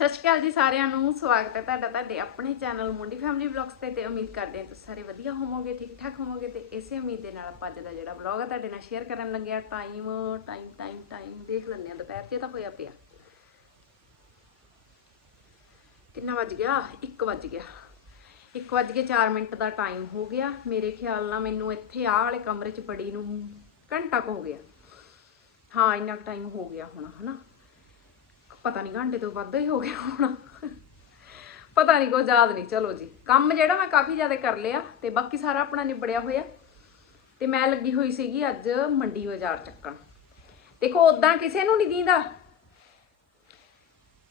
ਸਤਿ ਸ਼੍ਰੀ ਅਕਾਲ ਜੀ ਸਾਰਿਆਂ ਨੂੰ, ਸਵਾਗਤ ਹੈ ਤੁਹਾਡਾ ਤੁਹਾਡੇ ਆਪਣੇ ਚੈਨਲ ਮੁੰਡੀ ਫੈਮਿਲੀ ਵਲੌਗਸ ਤੇ ਤੇ ਉਮੀਦ ਕਰਦੇ ਹਾਂ ਤੁਸੀਂ ਸਾਰੇ ਵਧੀਆ ਹੋਵੋਗੇ ਠੀਕ ਠਾਕ ਹੋਵੋਗੇ ਤੇ ਇਸੇ ਉਮੀਦ ਦੇ ਨਾਲ ਆਪਾਂ ਅੱਜ ਦਾ ਜਿਹੜਾ ਵਲੌਗ ਹੈ ਤੁਹਾਡੇ ਨਾਲ ਸ਼ੇਅਰ ਕਰਨ ਲੱਗੇ ਟਾਈਮ ਟਾਈਮ ਟਾਈਮ ਟਾਈਮ ਦੇਖ ਲੈਂਦੇ ਆ ਦੁਪਹਿਰ 'ਚ ਤਾਂ ਹੋਇਆ ਪਿਆ। ਕਿੰਨਾ ਵੱਜ ਗਿਆ? 1 ਵੱਜ ਗਿਆ। 1 ਵੱਜ ਕੇ 4 ਮਿੰਟ ਦਾ ਟਾਈਮ ਹੋ ਗਿਆ। ਮੇਰੇ ਖਿਆਲ ਨਾਲ ਮੈਨੂੰ ਇੱਥੇ ਆਹ ਵਾਲੇ ਕਮਰੇ 'ਚ ਬੜੀ ਨੂੰ ਘੰਟਾ ਕੁ ਹੋ ਗਿਆ। ਹਾਂ, ਇੰਨਾ ਟਾਈਮ ਹੋ ਗਿਆ ਹੁਣ, ਹਨਾ? ਪਤਾ ਨਹੀਂ ਘੰਟੇ ਤੋਂ ਵੱਧ ਹੀ ਹੋ ਗਿਆ ਹੋਣਾ। ਪਤਾ ਨਹੀਂ ਕੋਈ ਯਾਦ ਨਹੀਂ ਚਲੋ ਜੀ, ਕੰਮ ਜਿਹੜਾ ਮੈਂ ਕਾਫੀ ਜ਼ਿਆਦਾ ਕਰ ਲਿਆ ਤੇ ਬਾਕੀ ਸਾਰਾ ਆਪਣਾ ਨਿਬੜਿਆ ਹੋਇਆ। ਤੇ ਮੈਂ ਲੱਗੀ ਹੋਈ ਸੀਗੀ ਅੱਜ ਮੰਡੀ ਬਾਜ਼ਾਰ ਚੱਕਣ। ਦੇਖੋ ਉਦਾਂ ਕਿਸੇ ਨੂੰ ਨਹੀਂ ਦੀਂਦਾ।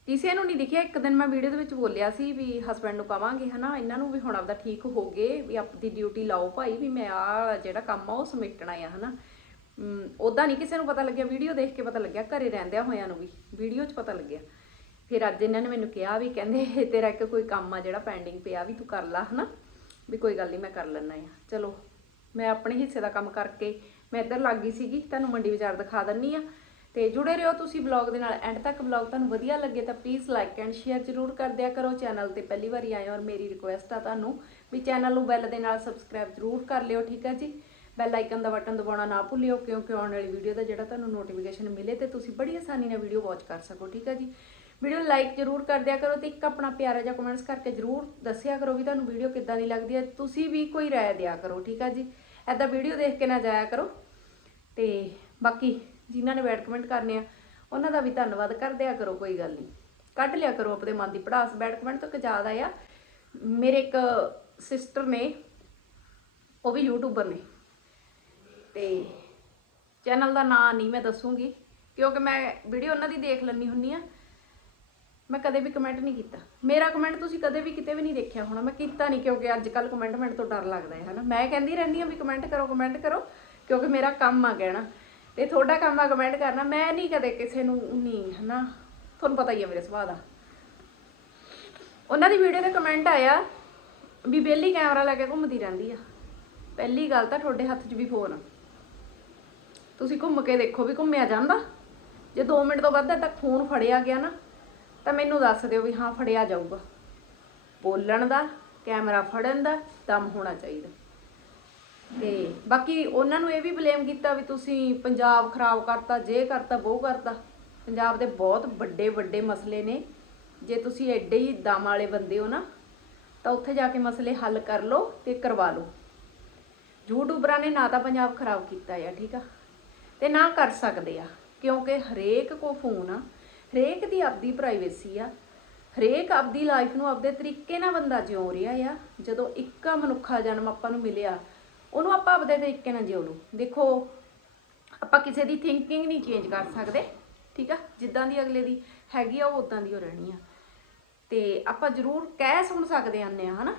ਕਿਸੇ ਨੂੰ ਨਹੀਂ ਦਿਖਿਆ। ਇੱਕ ਦਿਨ ਮੈਂ ਵੀਡੀਓ ਦੇ ਵਿੱਚ ਬੋਲਿਆ ਸੀ ਵੀ ਹਸਬੰਡ ਨੂੰ ਕਵਾਂਗੇ, ਹਨਾ, ਇਹਨਾਂ ਨੂੰ ਵੀ ਹੁਣ ਆਪਦਾ ਠੀਕ ਹੋ ਗਏ, ਵੀ ਆਪਦੀ ਡਿਊਟੀ ਲਾਓ ਭਾਈ, ਵੀ ਮੈਂ ਆ ਜਿਹੜਾ ਕੰਮ ਆ ਉਹ ਸਮੇਟਣਾ ਆ, ਹਨਾ। ਉਦਾਂ ਨਹੀਂ ਕਿਸੇ ਨੂੰ ਪਤਾ ਲੱਗਿਆ ਵੀਡੀਓ ਦੇਖ ਕੇ ਪਤਾ ਲੱਗਿਆ, ਘਰੇ ਰਹਿੰਦਿਆਂ ਹੋਇਆਂ ਨੂੰ ਵੀ ਵੀਡੀਓ 'ਚ ਪਤਾ ਲੱਗਿਆ। ਫਿਰ ਅੱਜ ਇਹਨਾਂ ਨੇ ਮੈਨੂੰ ਕਿਹਾ ਵੀ ਕਹਿੰਦੇ, ਤੇਰਾ ਇੱਕ ਕੋਈ ਕੰਮ ਆ ਜਿਹੜਾ ਪੈਂਡਿੰਗ ਪਿਆ ਵੀ ਤੂੰ ਕਰ ਲਾ, ਹਨਾ? ਵੀ ਕੋਈ ਗੱਲ ਨਹੀਂ, ਮੈਂ ਕਰ ਲੈਣਾ ਆ ਚਲੋ, ਮੈਂ ਆਪਣੇ ਹਿੱਸੇ ਦਾ ਕੰਮ ਕਰਕੇ ਮੈਂ ਇੱਧਰ ਲੱਗ ਗਈ ਸੀਗੀ, ਤੁਹਾਨੂੰ ਮੰਡੀ ਬਾਜ਼ਾਰ ਦਿਖਾ ਦਿੰਨੀ ਆ ਤੇ ਜੁੜੇ ਰਹੋ ਤੁਸੀਂ ਬਲੌਗ ਦੇ ਨਾਲ ਐਂਡ ਤੱਕ ਬਲੌਗ ਤੁਹਾਨੂੰ ਵਧੀਆ ਲੱਗੇ ਤਾਂ ਪਲੀਜ਼ ਲਾਈਕ ਐਂਡ ਸ਼ੇਅਰ ਜ਼ਰੂਰ ਕਰ ਦਿਆ ਕਰੋ। ਚੈਨਲ ਤੇ ਪਹਿਲੀ ਵਾਰੀ ਆਏ ਹੋ ਔਰ ਮੇਰੀ ਰਿਕੁਐਸਟ ਆ ਤੁਹਾਨੂੰ ਵੀ ਚੈਨਲ ਨੂੰ ਬੈਲ ਦੇ ਨਾਲ ਸਬਸਕ੍ਰਾਈਬ ਜ਼ਰੂਰ ਕਰ ਲਿਓ, ਠੀਕ ਆ ਜੀ? ਬੈਲ ਆਈਕਨ ਦਾ ਬਟਨ ਦਬਾਉਣਾ ਨਾ ਭੁੱਲਿਓ, ਕਿਉਂਕਿ ਆਉਣ ਵਾਲੀ ਵੀਡੀਓ ਦਾ ਜਿਹੜਾ ਤੁਹਾਨੂੰ ਨੋਟੀਫਿਕੇਸ਼ਨ ਮਿਲੇ ਤੇ ਤੁਸੀਂ ਬੜੀ ਆਸਾਨੀ ਨਾਲ ਵੀਡੀਓ ਵਾਚ ਕਰ ਸਕੋ, ਠੀਕ ਹੈ ਜੀ? ਵੀਡੀਓ ਲਾਈਕ ਜ਼ਰੂਰ ਕਰ ਦਿਆ ਕਰੋ ਤੇ ਇੱਕ ਆਪਣਾ ਪਿਆਰਾ ਜਿਹਾ ਕਮੈਂਟਸ ਕਰਕੇ ਜ਼ਰੂਰ ਦੱਸਿਆ ਕਰੋ ਵੀ ਤੁਹਾਨੂੰ ਵੀਡੀਓ ਕਿੱਦਾਂ ਦੀ ਲੱਗਦੀ ਹੈ ਤੁਸੀਂ ਵੀ ਕੋਈ ਰਾਏ ਦਿਆ ਕਰੋ, ਠੀਕ ਹੈ ਜੀ? ਐਦਾਂ ਵੀਡੀਓ ਦੇਖ ਕੇ ਨਾ ਜਾਇਆ ਕਰੋ। ਤੇ ਬਾਕੀ ਜਿਨ੍ਹਾਂ ਨੇ ਬੈਡ ਕਮੈਂਟ ਕਰਨੇ ਆ, ਉਹਨਾਂ ਦਾ ਵੀ ਧੰਨਵਾਦ ਕਰ ਦਿਆ ਕਰੋ, ਕੋਈ ਗੱਲ ਨਹੀਂ। ਕੱਢ ਲਿਆ ਕਰੋ ਆਪਣੇ ਮਨ ਦੀ ਪੜਾਸ ਬੈਡ ਕਮੈਂਟ ਤੋਂ ਕਿ ਯਾਦ ਆਇਆ ਮੇਰੇ ਇੱਕ ਸਿਸਟਰ ਨੇ, ਉਹ ਵੀ ਯੂਟਿਊਬਰ ਨੇ। ਤੇ ਚੈਨਲ ਦਾ ਨਾਂ ਨਹੀਂ ਮੈਂ ਦੱਸੂਗੀ, ਕਿਉਂਕਿ ਮੈਂ ਵੀਡੀਓ ਉਹਨਾਂ ਦੀ ਦੇਖ ਲੈਣੀ ਹੁੰਨੀ ਆ ਮੈਂ ਕਦੇ ਵੀ ਕਮੈਂਟ ਨਹੀਂ ਕੀਤਾ। ਮੇਰਾ ਕਮੈਂਟ ਤੁਸੀਂ ਕਦੇ ਵੀ ਕਿਤੇ ਵੀ ਨਹੀਂ ਦੇਖਿਆ ਹੋਣਾ। ਮੈਂ ਕੀਤਾ ਨਹੀਂ, ਕਿਉਂਕਿ ਅੱਜ ਕੱਲ ਕਮੈਂਟ ਮਿੰਟ ਤੋਂ ਡਰ ਲੱਗਦਾ ਹੈ, ਹਨਾ। ਮੈਂ ਕਹਿੰਦੀ ਰਹਿੰਦੀ ਆ ਵੀ ਕਮੈਂਟ ਕਰੋ ਕਮੈਂਟ ਕਰੋ, ਕਿਉਂਕਿ ਮੇਰਾ ਕੰਮ ਆ ਕਹਿਣਾ। ਤੇ ਤੁਹਾਡਾ ਕੰਮ ਆ ਕਮੈਂਟ ਕਰਨਾ। ਮੈਂ ਨਹੀਂ ਕਦੇ ਕਿਸੇ ਨੂੰ ਨਹੀਂ, ਹਨਾ। ਤੁਹਾਨੂੰ ਪਤਾ ਹੀ ਆ ਮੇਰੇ ਸੁਭਾਅ ਦਾ। ਉਹਨਾਂ ਦੀ ਵੀਡੀਓ ਤੇ ਕਮੈਂਟ ਆਇਆ ਵੀ ਬੇਲੀ ਕੈਮਰਾ ਲੈ ਕੇ ਘੁੰਮਦੀ ਰਹਿੰਦੀ ਆ। ਪਹਿਲੀ ਗੱਲ ਤਾਂ ਤੁਹਾਡੇ ਹੱਥ 'ਚ ਵੀ ਫੋਨ ਆ। ਤੁਸੀਂ ਘੁੰਮ ਕੇ ਦੇਖੋ ਵੀ ਘੁੰਮਿਆ ਜਾਂਦਾ। ਜੇ 2 ਮਿੰਟ ਤੋਂ ਵੱਧ ਤੱਕ ਫੋਨ ਫੜਿਆ ਗਿਆ ਨਾ, ਤਾਂ ਮੈਨੂੰ ਦੱਸ ਦਿਓ ਵੀ ਹਾਂ, ਫੜਿਆ ਜਾਊਗਾ। ਬੋਲਣ ਦਾ, ਕੈਮਰਾ ਫੜਨ ਦਾ, ਦਮ ਹੋਣਾ ਚਾਹੀਦਾ। ਤੇ ਬਾਕੀ ਉਹਨਾਂ ਨੂੰ ਇਹ ਵੀ ਬਲੇਮ ਕੀਤਾ ਵੀ ਤੁਸੀਂ ਪੰਜਾਬ ਖਰਾਬ ਕਰਤਾ, ਜੇ ਕਰਤਾ ਉਹ ਕਰਤਾ। ਪੰਜਾਬ ਦੇ ਬਹੁਤ ਵੱਡੇ ਵੱਡੇ ਮਸਲੇ ਨੇ। ਜੇ ਤੁਸੀਂ ਐਡੇ ਹੀ ਦਮ ਵਾਲੇ ਬੰਦੇ ਹੋ ਨਾ, ਤਾਂ ਉੱਥੇ ਜਾ ਕੇ ਮਸਲੇ ਹੱਲ ਕਰ ਲਓ ਤੇ ਕਰਵਾ ਲਓ। ਯੂਟਿਊਬਰਾਂ ਨੇ ਨਾ ਤਾਂ ਪੰਜਾਬ ਖਰਾਬ ਕੀਤਾ ਆ, ਠੀਕ ਆ? ਤੇ ਨਾ ਕਰ ਸਕਦੇ ਆ, ਕਿਉਂਕਿ ਹਰੇਕ ਕੋ ਫੋਨ ਆ, ਹਰੇਕ ਦੀ ਆਪਦੀ ਪ੍ਰਾਈਵੇਸੀ ਆ, ਹਰੇਕ ਆਪਦੀ ਲਾਈਫ ਨੂੰ ਆਪਦੇ ਤਰੀਕੇ ਨਾਲ ਬੰਦਾ ਜਿਉ ਰਿਹਾ ਆ, ਜਦੋਂ ਇੱਕ ਮਨੁੱਖਾ ਜਨਮ ਆਪਾਂ ਨੂੰ ਮਿਲਿਆ, ਉਹਨੂੰ ਆਪਾਂ ਆਪਦੇ ਤਰੀਕੇ ਨਾਲ ਜਿਉ ਲਓ। ਦੇਖੋ, ਆਪਾਂ ਕਿਸੇ ਦੀ ਥਿੰਕਿੰਗ ਨਹੀਂ ਚੇਂਜ ਕਰ ਸਕਦੇ, ਠੀਕ ਆ? ਜਿੱਦਾਂ ਦੀ ਅਗਲੇ ਦੀ ਹੈਗੀ ਆ, ਉਹ ਉਦਾਂ ਦੀ ਹੋ ਰਹਿਣੀ ਆ। ਤੇ ਆਪਾਂ ਜ਼ਰੂਰ ਕਹਿ ਸੁਣ ਸਕਦੇ ਆਨੇ ਆ, ਹਨਾ?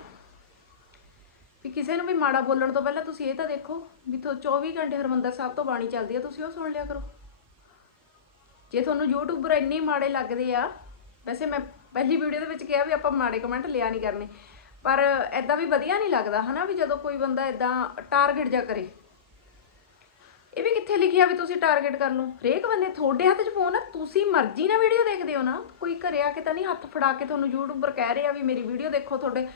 ਵੀ ਕਿਸੇ ਨੂੰ ਵੀ ਮਾੜਾ ਬੋਲਣ ਤੋਂ ਪਹਿਲਾਂ ਤੁਸੀਂ ਇਹ ਤਾਂ ਦੇਖੋ ਵੀ ਤੋਂ 24 ਘੰਟੇ ਹਰਮੰਦਰ ਸਾਹਿਬ ਤੋਂ ਬਾਣੀ ਚੱਲਦੀ ਆ, ਤੁਸੀਂ ਉਹ ਸੁਣ ਲਿਆ ਕਰੋ। ਜੇ ਤੁਹਾਨੂੰ ਯੂਟਿਊਬਰ ਇੰਨੇ ਮਾੜੇ ਲੱਗਦੇ ਆ, ਵੈਸੇ ਮੈਂ ਪਹਿਲੀ ਵੀਡੀਓ ਦੇ ਵਿੱਚ ਕਿਹਾ ਵੀ ਆਪਾਂ ਮਾੜੇ ਕਮੈਂਟ ਲਿਆ ਨਹੀਂ ਕਰਨੇ, ਪਰ ਐਦਾਂ ਵੀ ਵਧੀਆ ਨਹੀਂ ਲੱਗਦਾ, ਹਨਾ, ਵੀ ਜਦੋਂ ਕੋਈ ਬੰਦਾ ਐਦਾਂ ਟਾਰਗੇਟ ਜਾ ਕਰੇ। ਇਹ ਵੀ ਕਿੱਥੇ ਲਿਖਿਆ ਵੀ ਤੁਸੀਂ ਟਾਰਗੇਟ ਕਰ ਲਓ? ਹਰੇਕ ਬੰਦੇ ਤੁਹਾਡੇ ਹੱਥ 'ਚ ਫੋਨ ਆ, ਤੁਸੀਂ ਮਰਜ਼ੀ ਨਾਲ ਵੀਡੀਓ ਦੇਖਦੇ ਹੋ ਨਾ। ਕੋਈ ਘਰੇ ਆ ਕੇ ਤਾਂ ਨਹੀਂ ਹੱਥ ਫੜਾ ਕੇ ਤੁਹਾਨੂੰ ਯੂਟਿਊਬਰ ਕਹਿ ਰਿਹਾ ਵੀ ਮੇਰੀ ਵੀਡੀਓ ਦੇਖੋ ਤੁਹਾਡੇ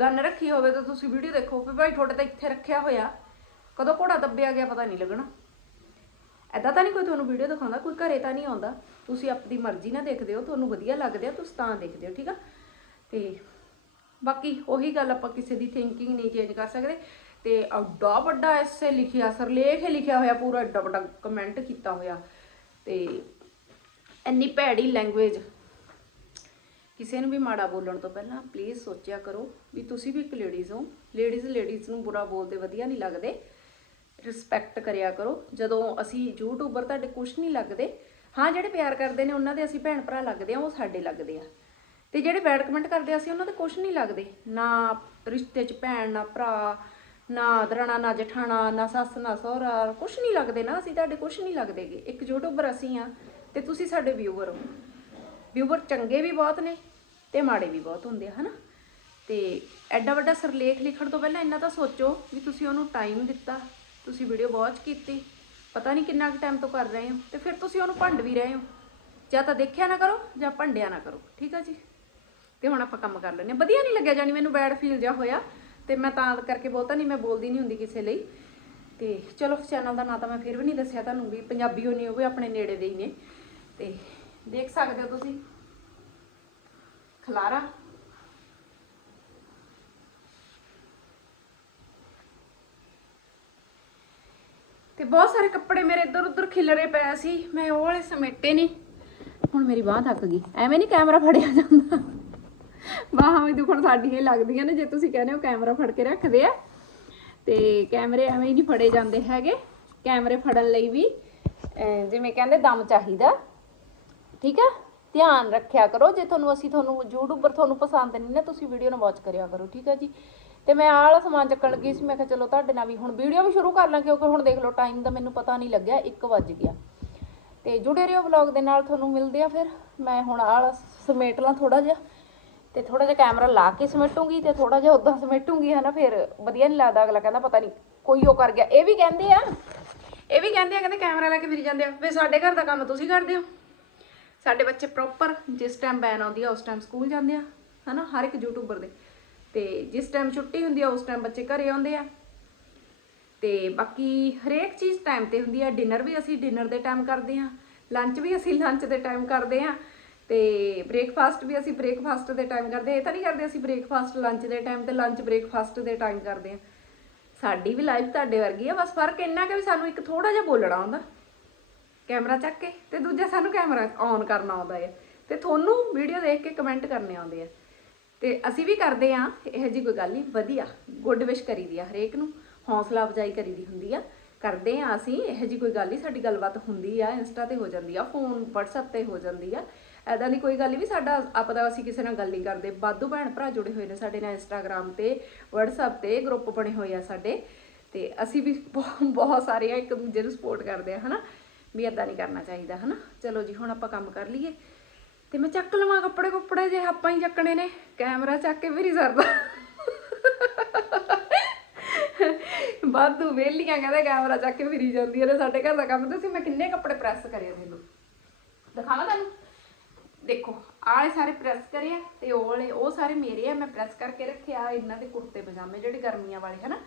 ਗਨ ਰੱਖੀ ਹੋਵੇ ਤਾਂ ਤੁਸੀਂ ਵੀਡੀਓ ਦੇਖੋ ਵੀ ਭਾਈ ਤੁਹਾਡੇ ਤਾਂ ਇੱਥੇ ਰੱਖਿਆ ਹੋਇਆ। ਕਦੋਂ ਘੋੜਾ ਦੱਬਿਆ ਗਿਆ ਪਤਾ ਨਹੀਂ ਲੱਗਣਾ। ਐਦਾਂ ਤਾਂ ਨਹੀਂ ਕੋਈ ਤੁਹਾਨੂੰ ਵੀਡੀਓ ਦਿਖਾਉਂਦਾ, ਕੋਈ ਘਰੇ ਤਾਂ ਨਹੀਂ ਆਉਂਦਾ। ਤੁਸੀਂ ਆਪਣੀ ਮਰਜ਼ੀ ਨਾਲ ਦੇਖਦੇ ਹੋ, ਤੁਹਾਨੂੰ ਵਧੀਆ ਲੱਗਦੇ ਆ, ਤੁਸੀਂ ਤਾਂ ਦੇਖਦੇ ਹੋ, ਠੀਕ ਆ? ਤੇ ਬਾਕੀ ਉਹੀ ਗੱਲ ਆਪਾਂ ਕਿਸੇ ਦੀ ਥਿੰਕਿੰਗ ਨਹੀਂ ਚੇਂਜ ਕਰ ਸਕਦੇ। ਤੇ ਐਡਾ ਵੱਡਾ ਐਸੇ ਲਿਖਿਆ, ਸਰਲੇਖ ਲਿਖਿਆ ਹੋਇਆ, ਪੂਰਾ ਐਡਾ ਵੱਡਾ ਕਮੈਂਟ ਕੀਤਾ ਹੋਇਆ। ਤੇ ਇੰਨੀ ਭੈੜੀ ਲੈਂਗੁਏਜ ਕਿਸੇ ਨੂੰ ਵੀ ਮਾੜਾ ਬੋਲਣ ਤੋਂ ਪਹਿਲਾਂ ਪਲੀਜ਼ ਸੋਚਿਆ ਕਰੋ ਵੀ ਤੁਸੀਂ ਵੀ ਇੱਕ ਲੇਡੀਜ਼ ਹੋ। ਲੇਡੀਜ਼ ਲੇਡੀਜ਼ ਨੂੰ ਬੁਰਾ ਬੋਲਦੇ ਵਧੀਆ ਨਹੀਂ ਲੱਗਦੇ। ਰਿਸਪੈਕਟ ਕਰਿਆ ਕਰੋ। ਜਦੋਂ ਅਸੀਂ ਯੂਟਿਊਬਰ ਤੁਹਾਡੇ ਕੁਝ ਨਹੀਂ ਲੱਗਦੇ, ਹਾਂ, ਜਿਹੜੇ ਪਿਆਰ ਕਰਦੇ ਨੇ, ਉਹਨਾਂ ਦੇ ਅਸੀਂ ਭੈਣ ਭਰਾ ਲੱਗਦੇ ਆ ਉਹ ਸਾਡੇ ਲੱਗਦੇ ਆ। ਤੇ ਜਿਹੜੇ ਬੈਡ ਕਮੈਂਟ ਕਰਦੇ ਆ, ਅਸੀਂ ਉਹਨਾਂ ਦੇ ਕੁਝ ਨਹੀਂ ਲੱਗਦੇ। ਨਾ ਰਿਸ਼ਤੇ 'ਚ ਭੈਣ, ਨਾ ਭਰਾ, ਨਾ ਦਰਣਾ, ਨਾ ਜਠਾਣਾ, ਨਾ ਸੱਸ, ਨਾ ਸਹੁਰਾ ਕੁਝ ਨਹੀਂ ਲੱਗਦੇ ਨਾ, ਅਸੀਂ ਤੁਹਾਡੇ ਕੁਝ ਨਹੀਂ ਲੱਗਦੇਗੇ। ਇੱਕ ਯੂਟਿਊਬਰ ਅਸੀਂ ਆ ਤੇ ਤੁਸੀਂ ਸਾਡੇ ਵਿਊਵਰ ਹੋ। ਵਿਊਅਰ ਚੰਗੇ ਵੀ ਬਹੁਤ ਨੇ ਤੇ ਮਾੜੇ ਵੀ ਬਹੁਤ ਹੁੰਦੇ ਆ, ਹਨਾ? ਤੇ ਐਡਾ ਵੱਡਾ ਸਰਲੇਖ ਲਿਖਣ ਤੋਂ ਪਹਿਲਾਂ ਇੰਨਾ ਤਾਂ ਸੋਚੋ ਵੀ ਤੁਸੀਂ ਉਹਨੂੰ ਟਾਈਮ ਦਿੱਤਾ, ਤੁਸੀਂ ਵੀਡੀਓ ਵਾਚ ਕੀਤੀ, ਪਤਾ ਨਹੀਂ ਕਿੰਨਾ ਕੁ ਟਾਈਮ ਤੋਂ ਕਰ ਰਹੇ ਹੋ ਤੇ ਫਿਰ ਤੁਸੀਂ ਉਹਨੂੰ ਭੰਡ ਵੀ ਰਹੇ ਹੋ। ਜਾਂ ਤਾਂ ਦੇਖਿਆ ਨਾ ਕਰੋ ਜਾਂ ਭੰਡਿਆ ਨਾ ਕਰੋ, ਠੀਕ ਆ ਜੀ? ਤੇ ਹੁਣ ਆਪਾਂ ਕੰਮ ਕਰ ਲੈਂਦੇ ਹਾਂ। ਵਧੀਆ ਨਹੀਂ ਲੱਗਿਆ ਜਾਨੀ ਮੈਨੂੰ ਬੈਡ ਫੀਲ ਜਿਹਾ ਹੋਇਆ ਤੇ ਮੈਂ ਤਾਂ ਕਰਕੇ ਬਹੁਤਾ ਨਹੀਂ, ਮੈਂ ਬੋਲਦੀ ਨਹੀਂ ਹੁੰਦੀ ਕਿਸੇ ਲਈ। ਤੇ ਚਲੋ ਚੈਨਲ ਦਾ ਨਾਂ ਤਾਂ ਮੈਂ ਫਿਰ ਵੀ ਨਹੀਂ ਦੱਸਿਆ ਤੁਹਾਨੂੰ ਵੀ ਪੰਜਾਬੀ ਹੋਣੀ ਵੀ ਆਪਣੇ ਨੇੜੇ ਦੇ ਹੀ ਨੇ। ਤੇ ਦੇਖ ਸਕਦੇ ਹੋ ਤੁਸੀਂ? ਖਲਾਰਾ। ਤੇ ਬਹੁਤ ਸਾਰੇ ਕੱਪੜੇ ਮੇਰੇ ਇੱਧਰ ਉੱਧਰ ਖਿਲਰੇ ਪਏ ਸੀ। ਮੈਂ ਉਹ ਵਾਲੇ ਸਮੇਟੇ ਨਹੀਂ ਹੁਣ ਮੇਰੀ ਬਾਹ ਥੱਕ ਗਈ। ਐਵੇਂ ਨਹੀਂ ਕੈਮਰਾ ਫੜਿਆ ਜਾਂਦਾ। ਬਾਹਾਂ ਵੀ ਦੁਖਣ ਸਾਡੀਆਂ ਲੱਗਦੀਆਂ ਨੇ ਜੇ ਤੁਸੀਂ ਕਹਿੰਦੇ ਹੋ ਕੈਮਰਾ ਫੜ ਕੇ ਰੱਖਦੇ ਆ। ਤੇ ਕੈਮਰੇ ਐਵੇਂ ਹੀ ਨਹੀਂ ਫੜੇ ਜਾਂਦੇ ਹੈਗੇ। ਕੈਮਰੇ ਫੜਨ ਲਈ ਵੀ ਅਹ, ਜਿਵੇਂ ਕਹਿੰਦੇ ਦਮ ਚਾਹੀਦਾ। ਠੀਕ ਹੈ? ਧਿਆਨ ਰੱਖਿਆ ਕਰੋ, ਜੇ ਤੁਹਾਨੂੰ ਅਸੀਂ ਤੁਹਾਨੂੰ YouTube ਪਰ ਤੁਹਾਨੂੰ ਪਸੰਦ ਨਹੀਂ ਨਾ, ਤੁਸੀਂ ਵੀਡੀਓ ਨੂੰ ਵਾਚ ਕਰਿਆ ਕਰੋ, ਠੀਕ ਹੈ ਜੀ? ਤੇ ਮੈਂ ਆਹ ਵਾਲਾ ਸਮਾਨ ਚੱਕਣ ਲੱਗੀ ਸੀ, ਮੈਂ ਕਿਹਾ ਚਲੋ ਤੁਹਾਡੇ ਨਾਲ ਵੀ ਹੁਣ ਵੀਡੀਓ ਵੀ ਸ਼ੁਰੂ ਕਰ ਲਾਂ, ਕਿਉਂਕਿ ਹੁਣ ਦੇਖ ਲਓ ਟਾਈਮ ਦਾ ਮੈਨੂੰ ਪਤਾ ਨਹੀਂ ਲੱਗਿਆ 1 ਵੱਜ ਗਿਆ। ਤੇ ਜੁੜੇ ਰਹੋ ਵਲੌਗ ਦੇ ਨਾਲ, ਤੁਹਾਨੂੰ ਮਿਲਦੇ ਆ ਫਿਰ। ਮੈਂ ਹੁਣ ਆਹ ਵਾਲਾ ਸਮੇਟ ਲਾਂ ਥੋੜਾ ਜਿਹਾ। ਤੇ ਥੋੜਾ ਜਿਹਾ ਕੈਮਰਾ ਲਾ ਕੇ ਸਮੇਟੂੰਗੀ ਤੇ ਥੋੜਾ ਜਿਹਾ ਉਦਾਂ ਸਮੇਟੂੰਗੀ, ਹਨਾ, ਫਿਰ ਵਧੀਆ ਨਹੀਂ ਲੱਗਦਾ ਅਗਲਾ ਕਹਿੰਦਾ ਪਤਾ ਨਹੀਂ ਕੋਈ ਉਹ ਕਰ ਗਿਆ। ਇਹ ਵੀ ਕਹਿੰਦੇ ਆ, ਇਹ ਵੀ ਕਹਿੰਦੇ ਆ, ਕਹਿੰਦੇ ਕੈਮਰਾ ਲੈ ਕੇ ਫਿਰੀ ਜਾਂਦੇ ਆ। ਫਿਰ ਸਾਡੇ ਘਰ ਦਾ ਕੰਮ ਤੁਸੀਂ ਕਰਦੇ ਹੋ? ਸਾਡੇ ਬੱਚੇ ਪ੍ਰੋਪਰ ਜਿਸ ਟਾਈਮ ਬੈਨ ਆਉਂਦੀ ਆ, ਉਸ ਟਾਈਮ ਸਕੂਲ ਜਾਂਦੇ ਆ, ਹਨਾ, ਹਰ ਇੱਕ ਯੂਟਿਊਬਰ ਦੇ। ਤੇ ਜਿਸ ਟਾਈਮ ਛੁੱਟੀ ਹੁੰਦੀ ਆ, ਉਸ ਟਾਈਮ ਬੱਚੇ ਘਰੇ ਆਉਂਦੇ ਆ। ਤੇ ਬਾਕੀ ਹਰੇਕ ਚੀਜ਼ ਟਾਈਮ ਤੇ ਹੁੰਦੀ ਆ। ਡਿਨਰ ਵੀ ਅਸੀਂ ਡਿਨਰ ਦੇ ਟਾਈਮ ਕਰਦੇ ਆ ਲੰਚ ਵੀ ਅਸੀਂ ਲੰਚ ਦੇ ਟਾਈਮ ਕਰਦੇ ਆ। ਤੇ ਬ੍ਰੇਕਫਾਸਟ ਵੀ ਅਸੀਂ ਬ੍ਰੇਕਫਾਸਟ ਦੇ ਟਾਈਮ ਕਰਦੇ ਇਹ ਤਾਂ ਨਹੀਂ ਕਰਦੇ ਅਸੀਂ ਬ੍ਰੇਕਫਾਸਟ ਲੰਚ ਦੇ ਟਾਈਮ ਤੇ ਲੰਚ ਬ੍ਰੇਕਫਾਸਟ ਦੇ ਟਾਈਮ ਕਰਦੇ ਆ। ਸਾਡੀ ਵੀ ਲਾਈਫ ਤੁਹਾਡੇ ਵਰਗੀ ਆ, ਬਸ ਫ਼ਰਕ ਇੰਨਾ ਕਿ ਵੀ ਸਾਨੂੰ ਇੱਕ ਥੋੜਾ ਜਿਹਾ ਬੋਲਣਾ ਆਉਂਦਾ। ਕੈਮਰਾ ਚੱਕ ਕੇ ਤੇ ਦੂਜਾ ਸਾਨੂੰ ਕੈਮਰਾ ਔਨ ਕਰਨਾ ਆਉਂਦਾ ਹੈ ਤੇ ਤੁਹਾਨੂੰ ਵੀਡੀਓ ਦੇਖ ਕੇ ਕਮੈਂਟ ਕਰਨੇ ਆਉਂਦੇ ਆ। ਤੇ ਅਸੀਂ ਵੀ ਕਰਦੇ ਆ ਇਹੋ ਜੀ ਕੋਈ ਗੱਲ ਨਹੀਂ, ਵਧੀਆ ਗੁੱਡ ਵਿਸ਼ ਕਰੀਦੀ ਆ ਹਰੇਕ ਨੂੰ, ਹੌਸਲਾ ਅਫਜ਼ਾਈ ਕਰੀਦੀ ਹੁੰਦੀ ਆ। ਕਰਦੇ ਆ ਅਸੀਂ, ਇਹੋ ਜੀ ਕੋਈ ਗੱਲ ਨਹੀਂ, ਸਾਡੀ ਗੱਲਬਾਤ ਹੁੰਦੀ ਆ ਇੰਸਟਾ ਤੇ ਹੋ ਜਾਂਦੀ ਆ ਫੋਨ WhatsApp ਤੇ ਹੋ ਜਾਂਦੀ ਆ। ਐਦਾਂ ਦੀ ਕੋਈ ਗੱਲ ਨਹੀਂ ਵੀ ਸਾਡਾ ਆਪਦਾ ਅਸੀਂ ਕਿਸੇ ਨਾਲ ਗੱਲ ਨਹੀਂ ਕਰਦੇ ਬਾਦੂ ਭੈਣ ਭਰਾ ਜੁੜੇ ਹੋਏ ਨੇ ਸਾਡੇ ਨਾਲ Instagram ਤੇ, WhatsApp ਤੇ ਗਰੁੱਪ ਬਣੇ ਹੋਏ ਆ ਸਾਡੇ। ਤੇ ਅਸੀਂ ਵੀ ਬਹੁ- ਬਹੁਤ ਸਾਰੇ ਆ, ਇੱਕ ਦੂਜੇ ਨੂੰ ਸਪੋਰਟ ਕਰਦੇ ਆ, ਹਨਾ? ਵੀ ਏਦਾਂ ਨਹੀਂ ਕਰਨਾ ਚਾਹੀਦਾ, ਹਨਾ? ਚਲੋ ਜੀ, ਹੁਣ ਆਪਾਂ ਕੰਮ ਕਰ ਲਈਏ। ਤੇ ਮੈਂ ਚੱਕ ਲਵਾਂ ਕੱਪੜੇ ਕੁੱਪੜੇ ਜੇ ਆਪਾਂ ਹੀ ਚੱਕਣੇ ਨੇ। ਕੈਮਰਾ ਚੱਕ ਕੇ ਵੀ ਨਹੀਂ ਸਰਦਾ। ਬਾਦੂ ਵੇਲੀਆਂ ਕਹਿੰਦੇ ਕੈਮਰਾ ਚੱਕ ਕੇ ਫਿਰੀ ਜਾਂਦੀਆਂ ਨੇ ਸਾਡੇ ਘਰ ਦਾ ਕੰਮ ਤੁਸੀਂ ਮੈਂ ਕਿੰਨੇ ਕੱਪੜੇ ਪ੍ਰੈਸ ਕਰੇ ਦੇ ਦਿਖਾਵਾਂ ਤੁਹਾਨੂੰ? ਦੇਖੋ, ਆਲੇ ਸਾਰੇ ਪ੍ਰੈਸ ਕਰੇ ਆ ਤੇ ਉਹ ਵਾਲੇ ਉਹ ਸਾਰੇ ਮੇਰੇ ਆ, ਮੈਂ ਪ੍ਰੈਸ ਕਰਕੇ ਰੱਖਿਆ ਇਹਨਾਂ ਦੇ ਕੁੜਤੇ ਪਜਾਮੇ ਜਿਹੜੇ ਗਰਮੀਆਂ ਵਾਲੇ, ਹਨਾ?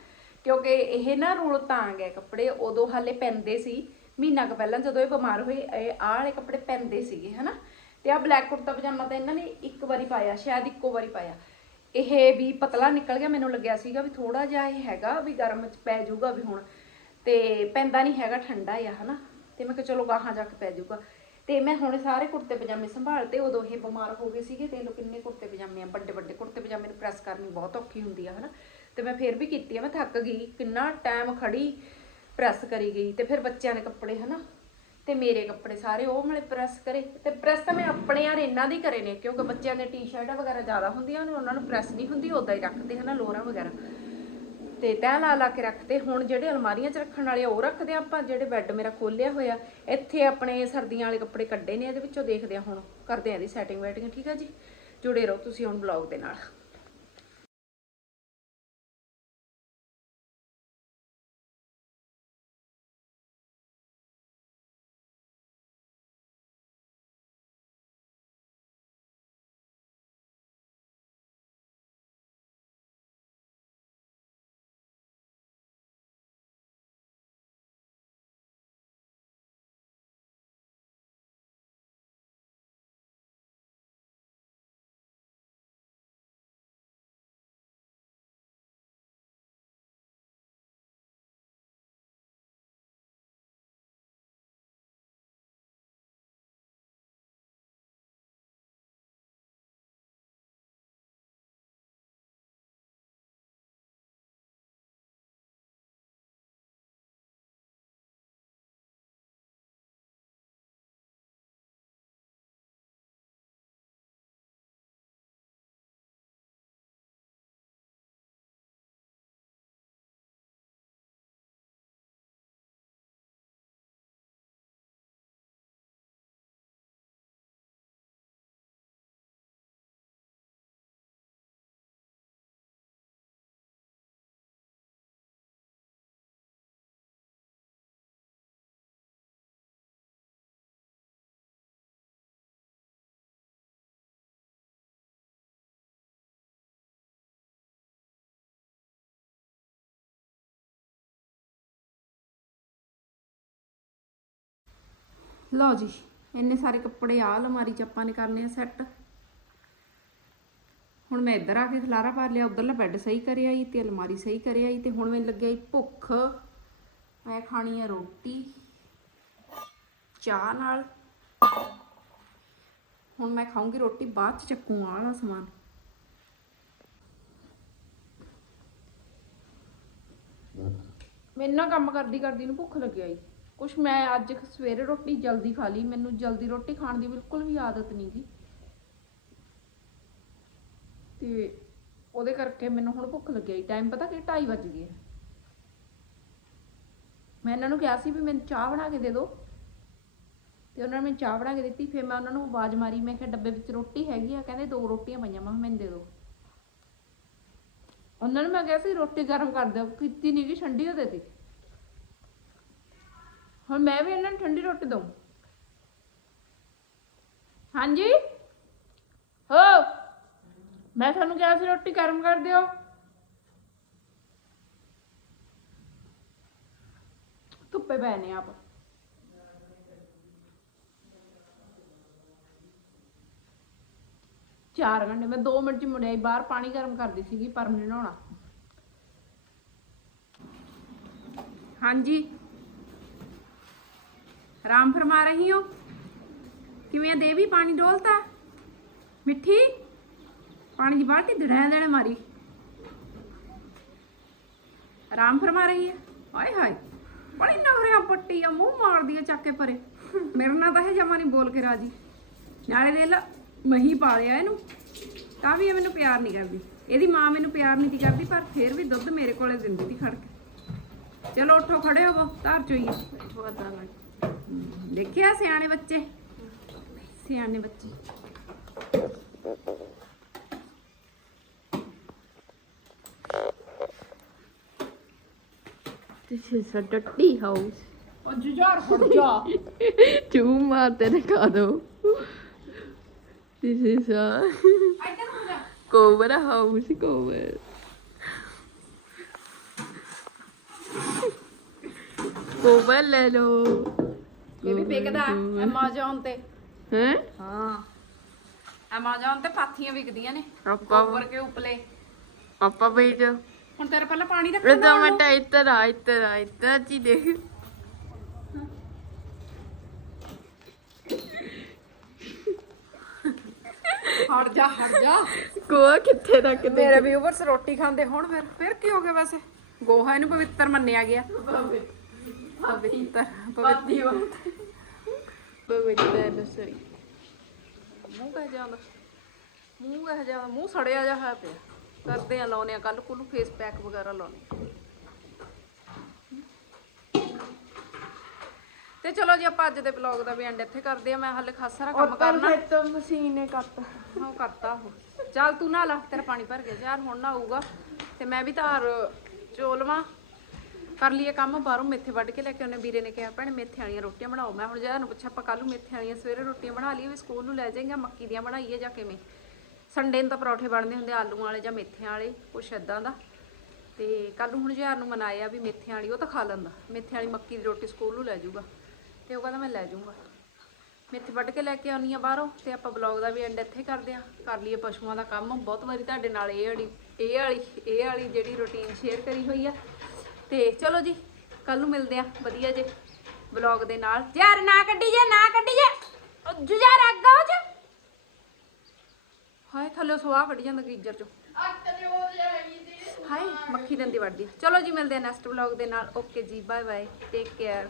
ਕਿਉਂਕਿ ਇਹ ਨਾ ਰੂਲ ਤਾਂ ਗਏ ਕੱਪੜੇ, ਉਦੋਂ ਹਾਲੇ ਪੈਂਦੇ ਸੀ। ਮਹੀਨਾ ਕੁ ਪਹਿਲਾਂ ਜਦੋਂ ਇਹ ਬਿਮਾਰ ਹੋਏ, ਇਹ ਆਹ ਵਾਲੇ ਕੱਪੜੇ ਪੈਂਦੇ ਸੀਗੇ, ਹਨਾ? ਤੇ ਆ ਬਲੈਕ ਕੁੜਤਾ ਪਜਾਮਾ ਤਾਂ ਇਹਨਾਂ ਨੇ ਇੱਕ ਵਾਰੀ ਪਾਇਆ, ਸ਼ਾਇਦ ਇੱਕੋ ਵਾਰੀ ਪਾਇਆ। ਇਹ ਵੀ ਪਤਲਾ ਨਿਕਲ ਗਿਆ, ਮੈਨੂੰ ਲੱਗਿਆ ਸੀਗਾ ਵੀ ਥੋੜਾ ਜਿਹਾ ਇਹ ਹੈਗਾ ਵੀ ਗਰਮ ਚ ਪੈ ਜਾਊਗਾ ਵੀ ਹੁਣ। ਤੇ ਪੈਂਦਾ ਨਹੀਂ ਹੈਗਾ, ਠੰਡਾ ਆ, ਹਨਾ? ਤੇ ਮੈਂ ਕਿਹਾ ਚਲੋ ਗਾਹਾਂ ਜਾ ਕੇ ਪੈ ਜਾਊਗਾ। ਤੇ ਮੈਂ ਹੁਣ ਸਾਰੇ ਕੁੜਤੇ ਪਜਾਮੇ ਸੰਭਾਲ ਤੇ ਉਦੋਂ ਇਹ ਬਿਮਾਰ ਹੋ ਗਏ ਸੀਗੇ ਤੇ ਲੋ ਕਿੰਨੇ ਕੁੜਤੇ ਪਜਾਮੇ ਆ, ਵੱਡੇ ਵੱਡੇ ਕੁੜਤੇ ਪਜਾਮੇ ਨੂੰ ਪ੍ਰੈਸ ਕਰਨੀ ਬਹੁਤ ਔਖੀ ਹੁੰਦੀ ਆ, ਹਨਾ? ਤੇ ਮੈਂ ਫੇਰ ਵੀ ਕੀਤੀ ਆ, ਮੈਂ ਥੱਕ ਗਈ, ਕਿੰਨਾ ਟਾਈਮ ਖੜੀ। ਪ੍ਰੈਸ ਕਰੀ ਗਈ ਤੇ ਫਿਰ ਬੱਚਿਆਂ ਦੇ ਕੱਪੜੇ, ਹਨਾ? ਤੇ ਮੇਰੇ ਕੱਪੜੇ ਸਾਰੇ ਉਹ ਮਲੇ ਪ੍ਰੈਸ ਕਰੇ। ਤੇ ਪ੍ਰੈਸ ਤਾਂ ਮੈਂ ਆਪਣੇ ਯਾਰ ਇਹਨਾਂ ਦੀ ਕਰੇ ਨੇ, ਕਿਉਂਕਿ ਬੱਚਿਆਂ ਦੇ ਟੀ-ਸ਼ਰਟਾਂ ਵਗੈਰਾ ਜ਼ਿਆਦਾ ਹੁੰਦੀਆਂ ਨੇ, ਉਹਨਾਂ ਨੂੰ ਪ੍ਰੈਸ ਨਹੀਂ ਹੁੰਦੀ ਉਦਾਂ ਹੀ ਰੱਖਦੇ, ਹਨਾ, ਲੋਰਾਂ ਵਗੈਰਾ। ਤੇ ਤੈਅ ਲਾ ਲਾ ਕੇ ਰੱਖਦੇ। ਹੁਣ ਜਿਹੜੇ ਅਲਮਾਰੀਆਂ 'ਚ ਰੱਖਣ ਵਾਲੇ ਉਹ ਰੱਖਦੇ ਆ ਆਪਾਂ, ਜਿਹੜੇ ਬੈੱਡ ਮੇਰਾ ਖੋਲਿਆ ਹੋਇਆ। ਇੱਥੇ ਆਪਣੇ ਸਰਦੀਆਂ ਵਾਲੇ ਕੱਪੜੇ ਕੱਢੇ ਨੇ, ਇਹਦੇ ਵਿੱਚੋਂ ਦੇਖਦੇ ਆ ਹੁਣ। ਕਰਦੇ ਆ ਇਹਦੀ ਸੈਟਿੰਗ ਵੈਟਿੰਗ ਠੀਕ ਆ ਜੀ? ਜੁੜੇ ਰਹੋ ਤੁਸੀਂ ਹੁਣ ਬਲੌਗ ਦੇ ਨਾਲ। ਲਓ ਜੀ, ਇੰਨੇ ਸਾਰੇ ਕੱਪੜੇ ਆ ਅਲਮਾਰੀ ਚ ਆਪਾਂ ਨੇ ਕਰਨੇ ਆ ਸੈੱਟ ਹੁਣ ਮੈਂ ਇੱਧਰ ਆ ਕੇ ਖਲਾਰਾ ਪਾ ਲਿਆ, ਉਧਰਲਾ ਬੈੱਡ ਸਹੀ ਕਰਿਆ ਜੀ ਤੇ ਅਲਮਾਰੀ ਸਹੀ ਕਰਿਆ ਜੀ ਤੇ ਹੁਣ ਮੈਨੂੰ ਲੱਗਿਆ ਈ ਭੁੱਖ। ਮੈਂ ਖਾਣੀ ਆ ਰੋਟੀ, ਚਾਹ ਨਾਲ। ਹੁਣ ਮੈਂ ਖਾਊਂਗੀ ਰੋਟੀ, ਬਾਅਦ ਚ ਚੱਕੂ ਆਹ ਵਾਲਾ ਸਮਾਨ। ਮੈਨੂੰ ਨਾ ਕੰਮ ਕਰਦੀ ਕਰਦੀ ਨੂੰ ਭੁੱਖ ਲੱਗਿਆ ਜੀ। ਕੁਛ ਮੈਂ ਅੱਜ ਸਵੇਰੇ ਰੋਟੀ ਜਲਦੀ ਖਾ ਲਈ, ਮੈਨੂੰ ਜਲਦੀ ਰੋਟੀ ਖਾਣ ਦੀ ਬਿਲਕੁਲ ਵੀ ਆਦਤ ਨਹੀਂ ਗੀ ਤੇ ਉਹਦੇ ਕਰਕੇ ਮੈਨੂੰ ਹੁਣ ਭੁੱਖ ਲੱਗਿਆ ਟਾਈਮ ਪਤਾ ਕਿ 2:30 ਵੱਜ ਗਏ ਮੈਂ ਇਹਨਾਂ ਨੂੰ ਕਿਹਾ ਸੀ ਵੀ ਮੈਨੂੰ ਚਾਹ ਬਣਾ ਕੇ ਦੇ ਦਿਓ। ਤੇ ਉਹਨਾਂ ਨੇ ਮੈਨੂੰ ਚਾਹ ਬਣਾ ਕੇ ਦਿੱਤੀ, ਫਿਰ ਮੈਂ ਉਹਨਾਂ ਨੂੰ ਆਵਾਜ਼ ਮਾਰੀ। ਮੈਂ ਕਿਹਾ ਡੱਬੇ ਵਿੱਚ ਰੋਟੀ ਹੈਗੀ ਆ, ਕਹਿੰਦੇ ਦੋ ਰੋਟੀਆਂ ਪਈਆਂ। ਮੈਂ ਮੈਨੂੰ ਦੇ ਦਿਓ। ਉਹਨਾਂ ਨੂੰ ਮੈਂ ਕਿਹਾ ਸੀ ਰੋਟੀ ਗਰਮ ਕਰ ਦਿਓ। ਕੀਤੀ ਨਹੀਂ ਕਿ ਠੰਡੀ ਹੋ ਦਿੱਤੀ ਹੁਣ ਮੈਂ ਵੀ ਇਹਨਾਂ ਨੂੰ ਠੰਡੀ ਰੋਟੀ ਦਊਂ। ਹਾਂਜੀ? ਹੋ! ਮੈਂ ਤੁਹਾਨੂੰ ਕਿਹਾ ਸੀ ਰੋਟੀ ਗਰਮ ਕਰ ਦਿਓ। ਧੁੱਪੇ ਪੈ ਆਪ। ਚਾਰ ਘੰਟੇ, ਮੈਂ 2 ਮਿੰਟ ਚ ਮੁੜਿਆ ਬਾਹਰ ਪਾਣੀ ਗਰਮ ਕਰਦੀ ਸੀਗੀ, ਪਰ ਮੈਨੂੰ ਨਹਾਉਣਾ। ਹਾਂਜੀ। ਆਰਾਮ ਫਰਮਾ ਰਹੀ ਹੋ? ਕਿਵੇਂ ਆ ਦੇਵੀ? ਪਾਣੀ ਡੋਲਤਾ? ਮਿੱਠੀ? ਪਾਣੀ ਦੀ ਬਾਲਟੀ ਦੜਿਆ ਦੇਣੇ ਮਾਰੀ। ਆਰਾਮ ਫਰਮਾ ਰਹੀ ਹੈ? ਹਾਏ ਹਾਏ, ਬੜੀ ਨਵਰਿਆ ਪੱਟੀ ਆ, ਮੂੰਹ ਮਾਰਦੀ ਆ ਚੱਕ ਕੇ ਪਰੇ। ਮੇਰੇ ਨਾਲ ਤਾਂ ਇਹ ਜਮਾ ਨਹੀਂ ਬੋਲ ਕੇ ਰਾਜੀ। ਨਾਲੇ ਦੇ ਲਾ ਪਾ ਲਿਆ ਇਹਨੂੰ। ਤਾਂ ਵੀ ਇਹ ਮੈਨੂੰ ਪਿਆਰ ਨਹੀਂ ਕਰਦੀ। ਇਹਦੀ ਮਾਂ ਮੈਨੂੰ ਪਿਆਰ ਨਹੀਂ ਦੀ ਕਰਦੀ, ਪਰ ਫਿਰ ਵੀ ਦੁੱਧ ਮੇਰੇ ਕੋਲੇ ਦਿੰਦੀ ਸੀ ਖੜ ਕੇ। ਚਲੋ ਉੱਠੋ, ਖੜੇ ਹੋਵੋ, ਧਾਰ ਚੋਈਏ। ਦੇਖਿਆ ਸਿਆਣੇ ਬੱਚੇ ਸਿਆਣੇ ਬੱਚੇ This is a dirty house. ਉਹ ਜੁਝਾਰ ਫੜ ਜਾ ਚੂ ਮਾਰਤੇ ਨੇ ਖਾ ਦੋ This is a ਇੱਧਰ ਹੋ ਜਾ cobra house, cobra. Cobra ਲੈ ਲੋ ਇਹ ਵੀ ਵਿਕਦਾ Amazon ਤੇ। ਹੈ? ਹਾਂ। Amazon ਤੇ ਪਾਥੀਆਂ ਵਿਕਦੀਆਂ ਨੇ ਆਪਾਂ ਉੱਪਰ ਕੇ ਉਪਲੇ। ਆਪਾਂ ਵੇਚ ਹੁਣ ਤੇਰਾ ਪਹਿਲਾਂ ਪਾਣੀ ਰੱਖ ਰਦਾ ਮਟਾ ਇੱਧਰ ਆ ਇੱਧਰ ਆ ਇੱਧਰ ਜੀ ਦੇਖ। ਹਟ ਜਾ ਹਟ ਜਾ। ਕੋਆ ਕਿੱਥੇ ਰੱਖਦੇ ਮੇਰੇ ਵਿਊਵਰਸ ਰੋਟੀ ਖਾਂਦੇ ਹੁਣ ਫਿਰ ਫਿਰ ਕੀ ਹੋ ਗਿਆ ਵੈਸੇ? ਗੋਹਾ ਇਹਨੂੰ ਪਵਿੱਤਰ ਮੰਨਿਆ ਗਿਆ। ਪਵਿੱਤਰ ਪਵਿੱਤਰ ਬਵਿੱਤਰ ਰਸੋਈ ਮੂੰਹ ਕਹ ਜਾਂਦਾ ਮੂੰਹ ਕਹ ਜਾਂਦਾ ਮੂੰਹ ਸੜਿਆ ਜਾ ਹੋਇਆ ਪਿਆ। ਕਰਦੇ ਆ ਲਾਉਨੇ ਆ ਕੱਲ ਕੁੱਲ ਫੇਸ ਪੈਕ ਵਗੈਰਾ ਲਾਉਨੇ ਤੇ ਚਲੋ ਜੀ ਆਪਾਂ ਅੱਜ ਦੇ ਵਲੌਗ ਦਾ ਵੀ ਐਂਡ ਇੱਥੇ ਕਰਦੇ ਆ। ਮੈਂ ਹਾਲੇ ਖਾਸ ਸਾਰਾ ਕੰਮ ਕਰਨਾ। ਤਾਂ ਮਸ਼ੀਨ ਨੇ ਕੱਟ। ਹਾਂ ਕਰਤਾ ਉਹ। ਚੱਲ ਤੂੰ ਨਾ ਲਾ ਤੇਰਾ ਪਾਣੀ ਭਰ ਗਿਆ। ਯਾਰ ਹੁਣ ਨਾ ਆਊਗਾ। ਤੇ ਮੈਂ ਵੀ ਧਾਰ ਚੋਲਵਾ। ਕਰ ਲਈਏ ਕੰਮ, ਬਾਹਰੋਂ ਮੇਥੇ ਵੱਢ ਕੇ ਲੈ ਕੇ ਉਹਨੇ ਵੀਰੇ ਨੇ ਕਿਹਾ, ਭੈਣੇ, ਮੇਥੇ ਵਾਲੀਆਂ ਰੋਟੀਆਂ ਬਣਾਓ। ਮੈਂ ਹੁਣ ਯਾਰ ਨੂੰ ਪੁੱਛਿਆ, ਆਪਾਂ ਕੱਲ ਨੂੰ ਮੇਥੇ ਵਾਲੀਆਂ ਸਵੇਰੇ ਰੋਟੀਆਂ ਬਣਾ ਲਈਏ, ਵੀ ਸਕੂਲ ਨੂੰ ਲੈ ਜਾਏਗਾ ਮੱਕੀ ਦੀਆਂ ਬਣਾਈਏ, ਜਾਂ ਕਿਵੇਂ? ਸੰਡੇ ਨੂੰ ਤਾਂ ਪਰੌਠੇ ਬਣਦੇ ਹੁੰਦੇ ਆਲੂਆਂ ਵਾਲੇ ਜਾਂ ਮੇਥਿਆਂ ਵਾਲੇ, ਕੁਛ ਇਦਾਂ ਦਾ। ਤੇ ਕੱਲ ਨੂੰ ਹੁਣ ਯਾਰ ਨੂੰ ਮਨਾਇਆ ਵੀ ਮੇਥਿਆਂ ਵਾਲੀ, ਉਹ ਤਾਂ ਖਾ ਲੈਂਦਾ। ਮੇਥਿਆਂ ਵਾਲੀ ਮੱਕੀ ਦੀ ਰੋਟੀ ਸਕੂਲ ਨੂੰ ਲੈ ਜਾਊਗਾ। ਤੇ ਉਹ ਕਹਿੰਦਾ, ਮੈਂ ਲੈ ਜਾਊਂਗਾ। ਮੇਥੇ ਵੱਢ ਕੇ ਲੈ ਕੇ ਆਉਣੀ ਆ ਬਾਹਰੋਂ, ਤੇ ਆਪਾਂ ਬਲੌਗ ਦਾ ਵੀ ਐਂਡ ਇੱਥੇ ਕਰਦੇ ਆ ਕਰ ਲਈਏ ਪਸ਼ੂਆਂ ਦਾ ਕੰਮ। ਬਹੁਤ ਵਾਰੀ ਤੁਹਾਡੇ ਨਾਲ ਇਹ ਵਾਲੀ ਇਹ ਵਾਲੀ ਇਹ ਵਾਲੀ ਜਿਹੜੀ ਰੁਟੀਨ ਸ਼ੇਅਰ ਕਰੀ ਹੋਈ ਆ। ਤੇ ਚਲੋ ਜੀ ਕੱਲ ਨੂੰ ਮਿਲਦੇ ਆ ਵਧੀਆ ਜੇ ਬਲੌਗ ਦੇ ਨਾਲ। ਯਾਰ ਨਾ ਕੱਢੀ ਜੇ, ਨਾ ਕੱਢੀ ਜੇ, ਉਹ ਜੁਝਾਰ ਅੱਗਾ ਹੋ ਜਾ ਹਾਏ, ਥੱਲੇ ਸਵਾਹ ਕੱਢ ਜਾਂਦਾ ਗੀਜਰ ਚੋਂ। ਹਾਏ, ਮੱਖੀ ਦੰਦੀ ਵੜਦੀ ਆ। ਚਲੋ ਜੀ, ਮਿਲਦੇ ਆ ਨੈਕਸਟ ਵਲੌਗ ਦੇ ਨਾਲ। ਓਕੇ ਜੀ ਬਾਏ ਬਾਏ ਟੇਕ ਕੇਅਰ